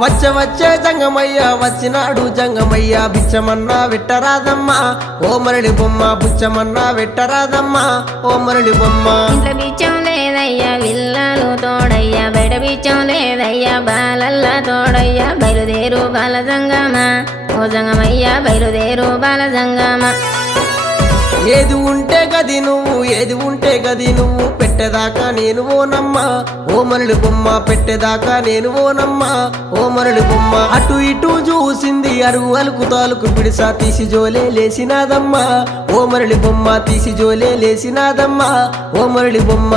వచ్చే జంగమయ్య వచ్చినాడు జంగమయ్య బిచ్చమన్నా వెట్టరాదమ్మా ఓ మరళి బొమ్మ బుచ్చమన్నా వెట్టరాదమ్మా ఓ మరళి బొమ్మ ఇంట్లో బిచ్చం లేదయ్యా విల్లాలు తోడయ్యా బయట బిచ్చం లేదయ్యా బాలల్లా తోడయ్యా బయలుదేరు బాల జంగమా ఓ జంగమయ్యా బయలుదేరు బాల జంగమా ఏది ఉంటే గది నువ్వు పెట్టేదాకా నేను ఓనమ్మా ఓ మరళి బొమ్మ పెట్టేదాకా నేను ఓనమ్మా ఓ మరళి బొమ్మ అటు ఇటు చూసింది అలుకు తాలుకు పిడిసా తీసి జోలే లేసినాదమ్మా ఓ మరళి బొమ్మ తీసి జోలే లేసినాదమ్మా ఓ మరళి బొమ్మ